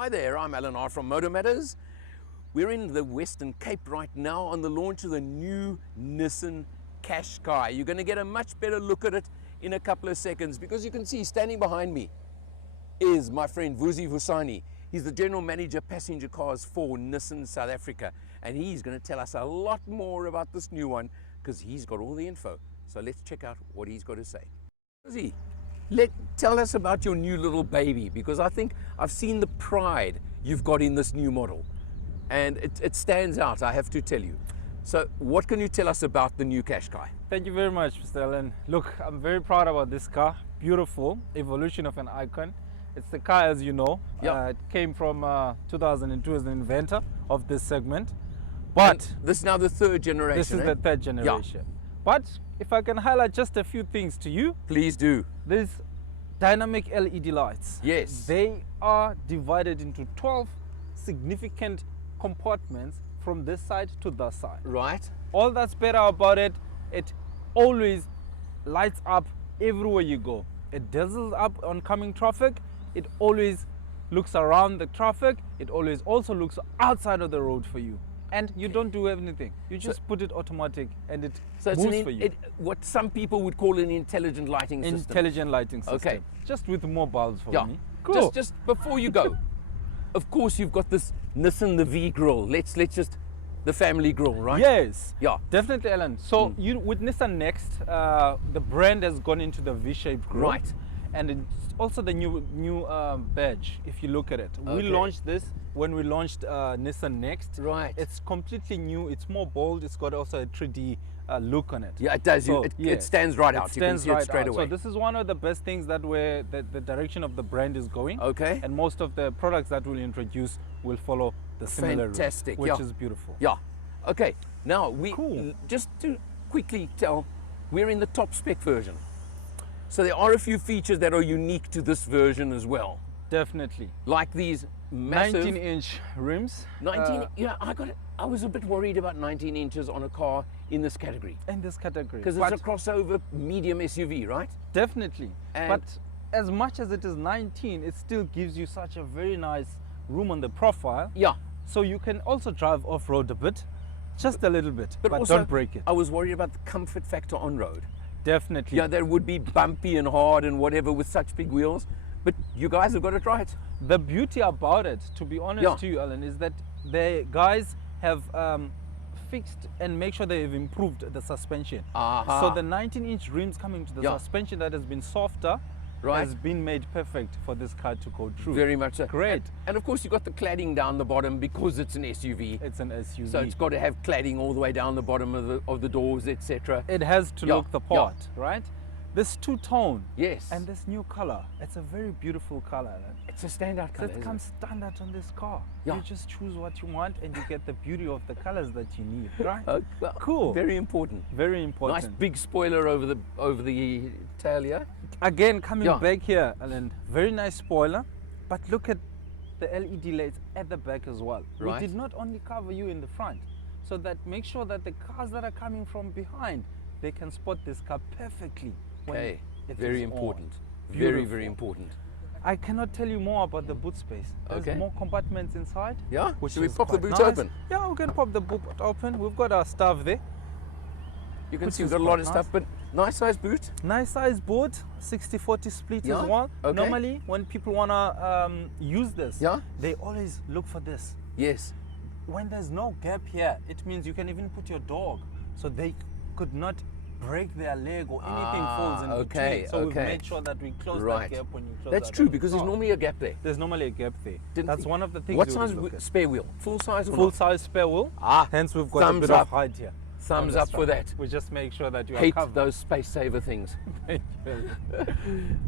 Hi there, I'm Alan R from Motor Matters. We're in the Western Cape right now on the launch of the new Nissan Qashqai. You're going to get a much better look at it in a couple of seconds because you can see standing behind me is my friend Visia. He's the General Manager Passenger Cars for Nissan South Africa, and he's going to tell us a lot more about this new one because he's got all the info. So let's check out what he's got to say. Visia, tell us about your new little baby, because I think I've seen the pride you've got in this new model, and it stands out, I have to tell you. So what can you tell us about the new Qashqai? Thank you very much, Mr. Alan. Look, I'm very proud about this car. Beautiful evolution of an icon. It's the car, as you know. It came from 2002 as an inventor of this segment. But and this is now the third generation. This is the third generation. But if I can highlight just a few things to you. Please do. These dynamic LED lights. Yes. They are divided into 12 significant compartments from this side to that side. Right. All that's better about it, it always lights up everywhere you go. It dazzles up oncoming traffic. It always looks around the traffic. It always also looks outside of the road for you. And you don't do anything. You just put it automatic and it moves for you. What some people would call an intelligent lighting system. Intelligent lighting system. Okay. Just with more bulbs for me. Cool. Just before you go, of course you've got this Nissan the V grille. Let's just the family grille, right? Yes. Yeah. Definitely, Alan. So you with Nissan Next, the brand has gone into the V-shaped grille. Right. And it's also the new badge, if you look at it. We launched this when we launched Nissan Next. Right. It's completely new. It's more bold. It's got also a 3D look on it. Yeah, it does. So, it stands right out. You can see it straight away. So this is one of the best things that the direction of the brand is going. Okay. And most of the products that we'll introduce will follow the similar Fantastic. route, which is beautiful. Yeah. Okay. Now, just to quickly tell, we're in the top spec version. So there are a few features that are unique to this version as well. Definitely. Like these massive 19-inch rims. 19. Yeah, I was a bit worried about 19 inches on a car in this category. In this category. Because it's a crossover medium SUV, right? Definitely. And but as much as it is 19, it still gives you such a very nice room on the profile. Yeah. So you can also drive off-road a bit, just a little bit, but also, don't break it. I was worried about the comfort factor on road. Definitely. Yeah, that would be bumpy and hard and whatever with such big wheels, but you guys have got to try it. The beauty about it, to be honest to you, Alan, is that the guys have fixed and make sure they have improved the suspension. So the 19-inch rims coming to the suspension that has been softer has been made perfect for this car to go through. Very much so. Great. And of course you've got the cladding down the bottom because it's an SUV. It's an SUV. So it's got to have cladding all the way down the bottom of the doors, etc. It has to look the part, right? This two-tone. Yes. And this new color. It's a very beautiful color. It's a standout color. It comes standard on this car. Yeah. You just choose what you want and you get the beauty of the colors that you need, right? Well, cool. Very important. Very important. Nice big spoiler over the tail, yeah? Again, coming back here, Alan, very nice spoiler, but look at the LED lights at the back as well. Right. We did not only cover you in the front, so that make sure that the cars that are coming from behind, they can spot this car perfectly. Okay, very important. Very important. I cannot tell you more about the boot space. There's more compartments inside. Yeah? Should we pop the boot open? Yeah, we can pop the boot open. We've got our stuff there. You can see we've got a lot of stuff, but nice size boot. Nice size boot, 60-40 split as well. Normally, when people want to use this, they always look for this. Yes. When there's no gap here, it means you can even put your dog, so they could not break their leg or anything falls in between. So we've made sure that we close that gap when you close That's true, because there's normally a gap there. There's normally a gap there. That's one of the things. What size spare wheel? Full size or Full size spare wheel. Hence we've got a bit of height here. Thumbs up for that. We just make sure that you hate are covered. Those space saver things.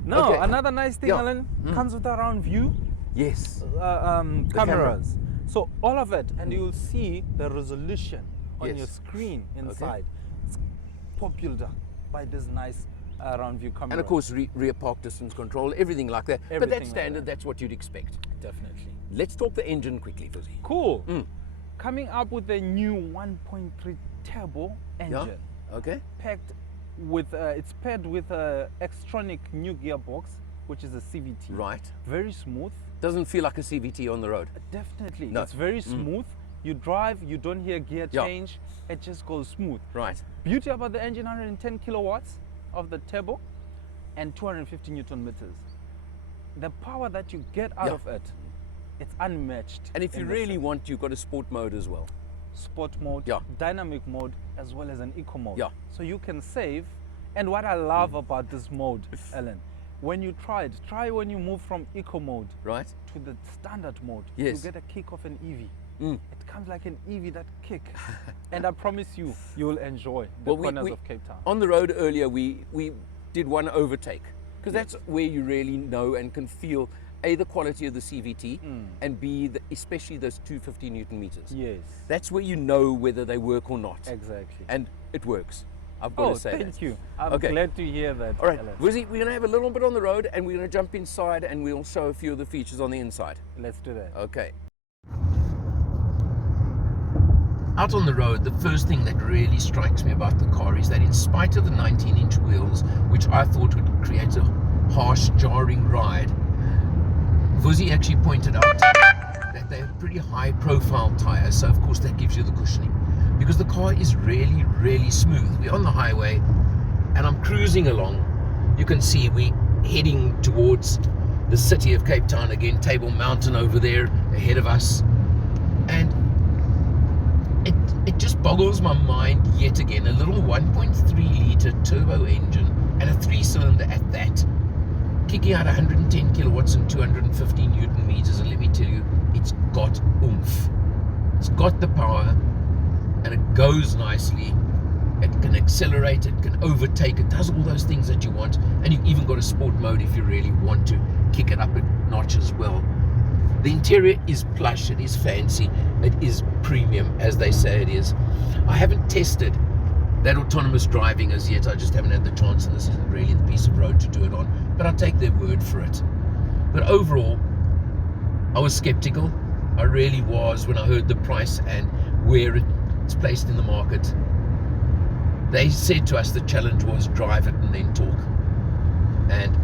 No, another nice thing, Alan, comes with a round view. Yes. Cameras. So all of it, and you'll see the resolution on your screen inside. It's popular by this nice round view camera. And of course rear park distance control, everything like that. But that's standard, that's what you'd expect. Definitely. Let's talk the engine quickly, Visia. Cool. Coming up with a new 1.3 turbo engine. Okay. Packed with it's paired with a Xtronic new gearbox which is a CVT. Right. Very smooth. Doesn't feel like a CVT on the road. Definitely. No. It's very smooth. You drive, you don't hear gear Yeah. change. It just goes smooth. Right. Beauty about the engine, 110 kilowatts of the turbo and 250 Newton meters. The power that you get out Yeah. of it, it's unmatched. And if you in the really segment. want, you've got a sport mode as well. Sport mode, Yeah. dynamic mode, as well as an eco mode. Yeah. So you can save. And what I love about this mode, Alan, when you try when you move from eco mode Right. to the standard mode, Yes. you get a kick of an EV. Mm. It comes like an EV, that kick. And I promise you, you will enjoy the Well, corners of Cape Town. on the road earlier, we did one overtake, because that's where you really know and can feel A, the quality of the CVT, and B, especially those 250 Newton meters. Yes. That's where you know whether they work or not. Exactly. And it works. I've got to say thank that. you. I'm Okay. glad to hear that. All right, Alan. Visia, we're going to have a little bit on the road, and we're going to jump inside, and we'll show a few of the features on the inside. Let's do that. Okay. Out on the road, the first thing that really strikes me about the car is that in spite of the 19-inch wheels, which I thought would create a harsh, jarring ride, Visia actually pointed out that they have pretty high-profile tires, so of course that gives you the cushioning. Because the car is really, really smooth. We're on the highway, and I'm cruising along. You can see we're heading towards the city of Cape Town again, Table Mountain over there ahead of us. And it just boggles my mind yet again. A little 1.3 litre turbo engine and a 3-cylinder at that, kicking out 110 kilowatts and 250 Newton meters. And let me tell you, it's got oomph. It's got the power, and it goes nicely. It can accelerate, it can overtake, it does all those things that you want. And you've even got a sport mode if you really want to kick it up a notch as well. The interior is plush, it is fancy, it is premium, as they say it is. I haven't tested that autonomous driving as yet. I just haven't had the chance, and this isn't really the piece of road to do it on, but I'll take their word for it. But overall, I was skeptical. I really was when I heard the price and where it's placed in the market. They said to us the challenge was drive it and then talk. And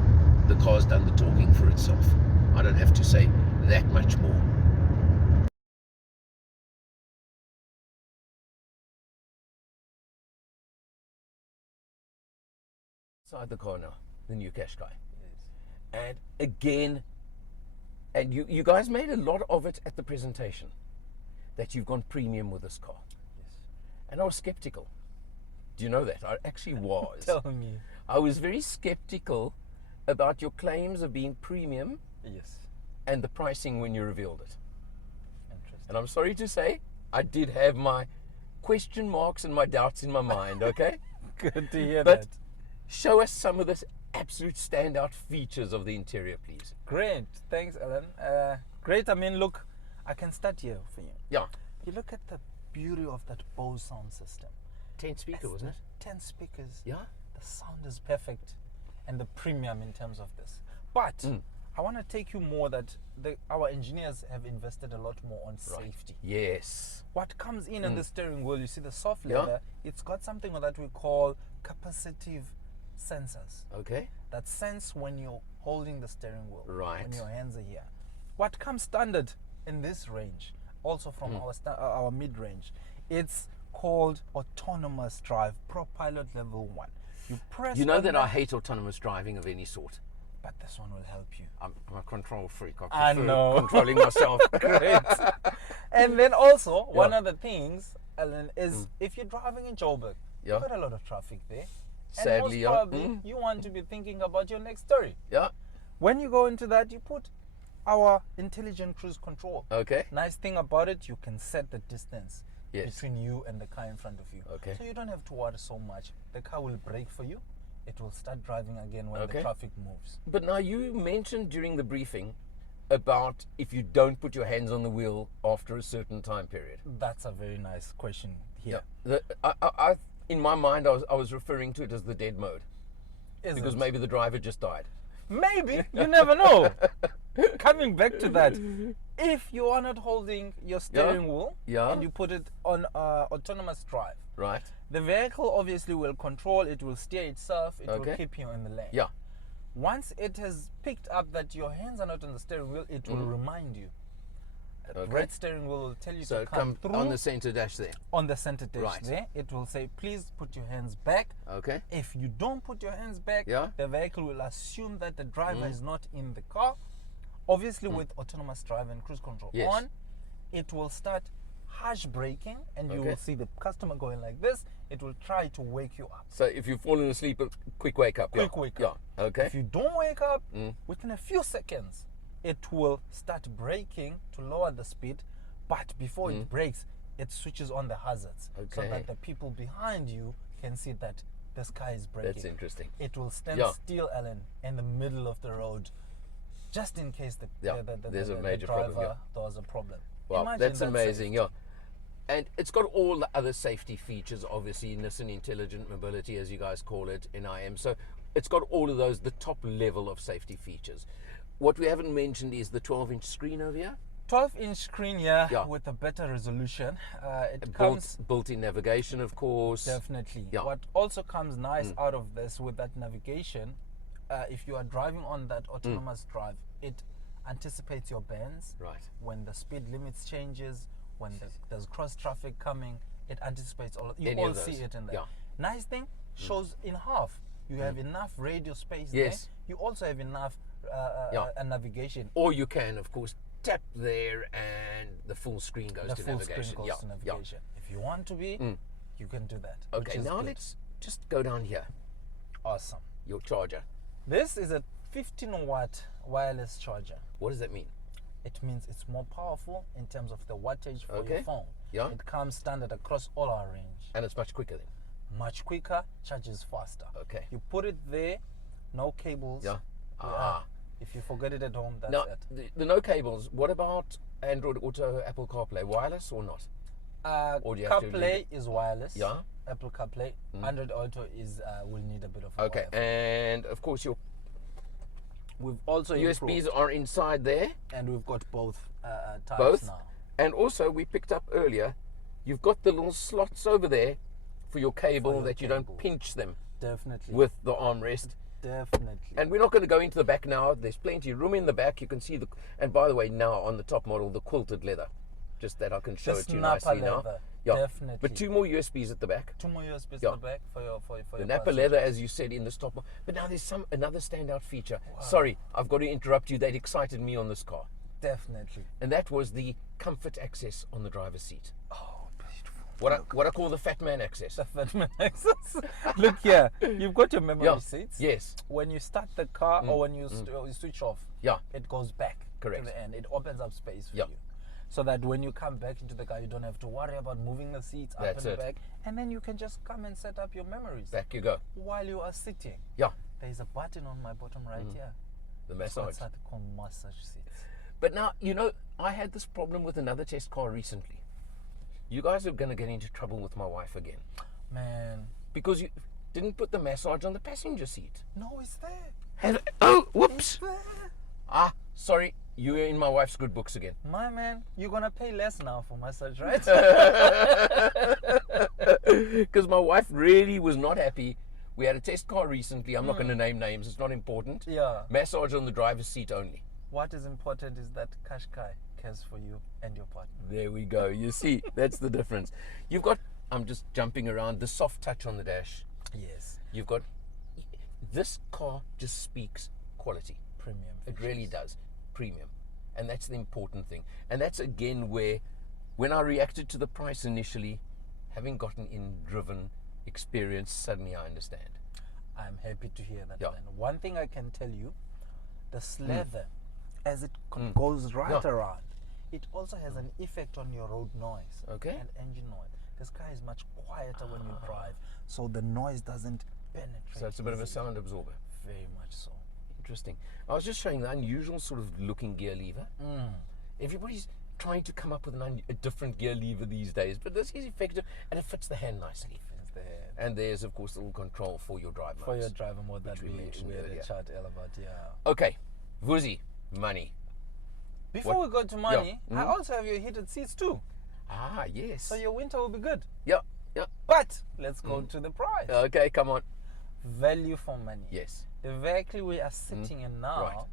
the car's done the talking for itself. I don't have to say that much more. Inside the car now, the new Qashqai. Yes. And again, and you guys made a lot of it at the presentation, that you've gone premium with this car. Yes. And I was skeptical. Do you know that? I actually was. Tell me. I was very skeptical about your claims of being premium Yes. and the pricing when you revealed it. Interesting. And I'm sorry to say, I did have my question marks and my doubts in my mind, okay? Good to hear But that. show us some of the absolute standout features of the interior, please. Great. Thanks, Alan. Great. I mean, look, I can start here for you. Yeah. You look at the beauty of that Bose sound system. 10 speaker, wasn't it? 10 speakers. Yeah. The sound is perfect, and the premium in terms of this. But I want to take you more that our engineers have invested a lot more on safety. Yes. What comes in the steering wheel, you see the soft Yeah. leather, it's got something that we call capacitive sensors Okay. that sense when you're holding the steering wheel, Right. when your hands are here. What comes standard in this range, also from our mid-range, it's called autonomous drive, ProPilot level 1. You press. You know on that I hate autonomous driving of any sort. but this one will help you. I'm a control freak. I prefer know. controlling myself. Great. And then also, one of the things, Alan, is if you're driving in Joburg, Yeah. you've got a lot of traffic there. Sadly, and most yeah. probably, you want to be thinking about your next story. Yeah. When you go into that, you put our intelligent cruise control. Okay. Nice thing about it, you can set the distance Yes. between you and the car in front of you. Okay. So you don't have to worry so much. The car will brake for you. It will start driving again when Okay. the traffic moves. But now you mentioned during the briefing about if you don't put your hands on the wheel after a certain time period. That's a very nice question here. In my mind, I was referring to it as the dead mode. Is Because it? maybe the driver just died. Maybe, you never know. Coming back to that, if you are not holding your steering wheel and you put it on autonomous drive, Right. the vehicle obviously will control, it will steer itself, it will Okay. keep you in the lane. Yeah. Once it has picked up that your hands are not on the steering wheel, it will remind you. Okay. Red steering wheel will tell you So to come through. on the center dash there. On the center dash Right. there, it will say, please put your hands back. Okay. If you don't put your hands back, Yeah. the vehicle will assume that the driver is not in the car. Obviously, with autonomous drive and cruise control Yes. on, it will start harsh braking, and you Okay. will see the customer going like this. It will try to wake you up. So if you've fallen asleep, a quick wake up. Quick wake up. Yeah. Okay. If you don't wake up, within a few seconds, it will start braking to lower the speed. But before it brakes, it switches on the hazards so Okay. that the people behind you can see that this car is braking. That's interesting. It will stand Yeah. still, Alan, in the middle of the road, just in case there's a major driver, problem, yeah. there was a problem. Wow, Imagine that's that amazing. safety. Yeah. And it's got all the other safety features, obviously, Nissan Intelligent Mobility, as you guys call it, NIM. So it's got all of those, the top level of safety features. What we haven't mentioned is the 12-inch screen over here. 12-inch screen here Yeah. with a better resolution. It comes Built-in navigation, of course. definitely. Yeah. What also comes nice out of this with that navigation, if you are driving on that autonomous drive, it anticipates your bends. Right. When the speed limits changes, when there's cross traffic coming, it anticipates all. You Any all of those. see it in there. Yeah. Nice thing, shows in half. You have enough radio space Yes. there. You also have enough Yeah. navigation. Or you can, of course, tap there and the full screen goes The to full navigation. screen goes Yeah, to yeah. navigation. If you want to be, you can do that. which Okay, is now good. let's just go down here. Awesome. Your charger. This is a 15-watt wireless charger. What does that mean? It means it's more powerful in terms of the wattage for Okay. your phone. Yeah. It comes standard across all our range. And it's much quicker then. Much quicker, charges faster. Okay. You put it there, no cables. Yeah. Ah. If you forget it at home, that's Now, it. the no cables, what about Android Auto, Apple CarPlay? Wireless or not? Or do you have to leave CarPlay is wireless. Yeah. Apple CarPlay. Android Auto is will need a bit of Okay, wire. and of course your We've also USBs improved, are inside there, and we've got both types both. now. And also, we picked up earlier, you've got the little slots over there for your cable your that you cable. don't pinch them Definitely. with the armrest. Definitely. And we're not going to go into the back now. There's plenty of room in the back. You can see the, and by the way, now on the top model, the quilted leather. Just that I can show The it to you snapper nicely now. leather, Yeah. definitely. But 2 more USBs at the back. 2 more USBs Yeah. in the back for your The Napa leather, as you said, in the stop. But now there's another standout feature. Sorry, I've got to interrupt you. That excited me on this car. Definitely. And that was the comfort access on the driver's seat. Oh, beautiful. What I call the fat man access. The Fatman access. Look here, you've got your memory Yeah. seats. Yes. When you start the car or when you switch off, Yeah. it goes back Correct. to the end. It opens up space for Yeah. you. So that when you come back into the car, you don't have to worry about moving the seats up That's and it. back. And then you can just come and set up your memories Back you go. while you are sitting. Yeah. There's a button on my bottom right here. The That's massage. what they call massage seats. But now, you know, I had this problem with another test car recently. You guys are going to get into trouble with my wife again. Man, Because you didn't put the massage on the passenger seat. no, it's there. Oh, whoops. It's there. Ah, sorry. You were in my wife's good books again. My man, you're gonna pay less now for massage, right? Because my wife really was not happy. We had a test car recently. I'm not going to name names. It's not important. Yeah. Massage on the driver's seat only. What is important is that Qashqai cares for you and your partner. There we go. You see, that's the difference. You've got, I'm just jumping around, the soft touch on the dash. Yes. You've got, this car just speaks quality. Premium. It really does. Premium. And that's the important thing. And that's again where, when I reacted to the price initially, having gotten in driven experience, suddenly I understand. I'm happy to hear that. Yeah. Man. One thing I can tell you, the leather, as it goes right around, it also has an effect on your road noise. Okay. And engine noise. This car is much quieter when you drive, so the noise doesn't penetrate. So it's a bit of a easily. sound absorber. Very much so. Interesting. I was just showing the unusual sort of looking gear lever. Everybody's trying to come up with a different gear lever these days, but this is effective and it fits the hand nicely. It's there. And there's, of course, a little control for your drive For modes. your driver mode that we mentioned we had earlier. a chat all about, yeah. Okay, Visia, money. Before we go to money, Yeah. I also have your heated seats too. Ah, yes. So your winter will be good. Yep, yep. But let's go to the price. Okay, come on. Value for money. Yes. The The vehicle we are sitting in now Right.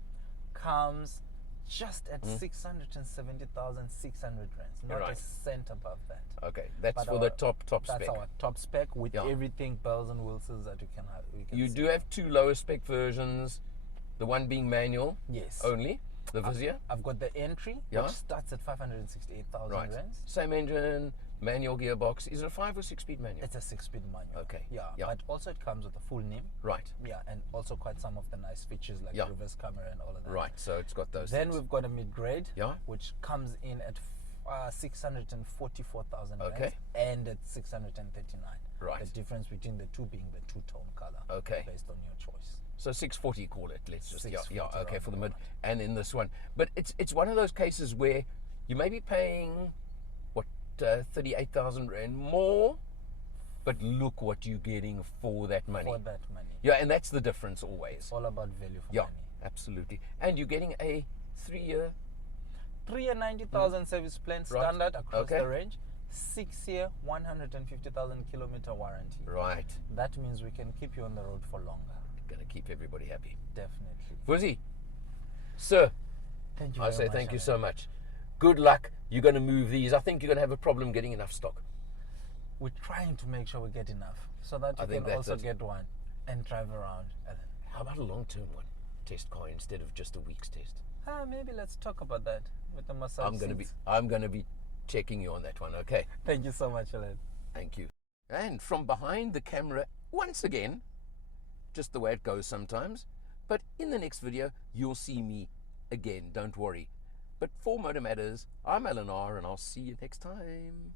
comes just at 670,600 rands, not Right. a cent above that. Okay, that's But for the top That's spec. our top spec with Yeah. everything bells and whistles that you can have. You do have two lower spec versions, the one being manual Yes. only, the Visia. I've got the entry, Yeah. which starts at 568,000 Right. rands. Same engine, manual gearbox. Is it a 5 or 6-speed manual? It's a 6-speed manual. Okay. Yeah, Yeah. but also it comes with a full NIM. Right. Yeah, and also quite some of the nice features like Yeah. reverse camera and all of that. Right. So it's got those. Then things. we've got a mid-grade, Yeah. which comes in at 644,000 Okay. rands and at 639. Right. The difference between the two being the two-tone color. Okay. Based on your choice. So 640, call it. Let's just 640 okay, for the around mid, and in this one. But it's one of those cases where you may be paying what 38,000 rand more, but look what you're getting for that money. For that money. Yeah, and that's the difference always. It's all about value for Yeah, money. absolutely. And you're getting a 3-year. 3-year 90,000 service plan Right. standard across Okay. the range. 6-year 150,000 kilometer warranty. Right. That means we can keep you on the road for longer. Going to keep everybody happy. Definitely. Fuzzy, sir, Thank you. I very say much, thank you Alan. so much. Good luck. You're going to move these. I think you're going to have a problem getting enough stock. We're trying to make sure we get enough so that I you think can that's also it. get one and drive around. Alan. How about a long-term one? Test car instead of just a week's test. Maybe let's talk about that with the massage I'm going seats. to be checking you on that one. Okay. Thank you so much, Alan. Thank you. And from behind the camera, once again, just the way it goes sometimes, but in the next video, you'll see me again, don't worry. But for Motor Matters, I'm Alan R, and I'll see you next time.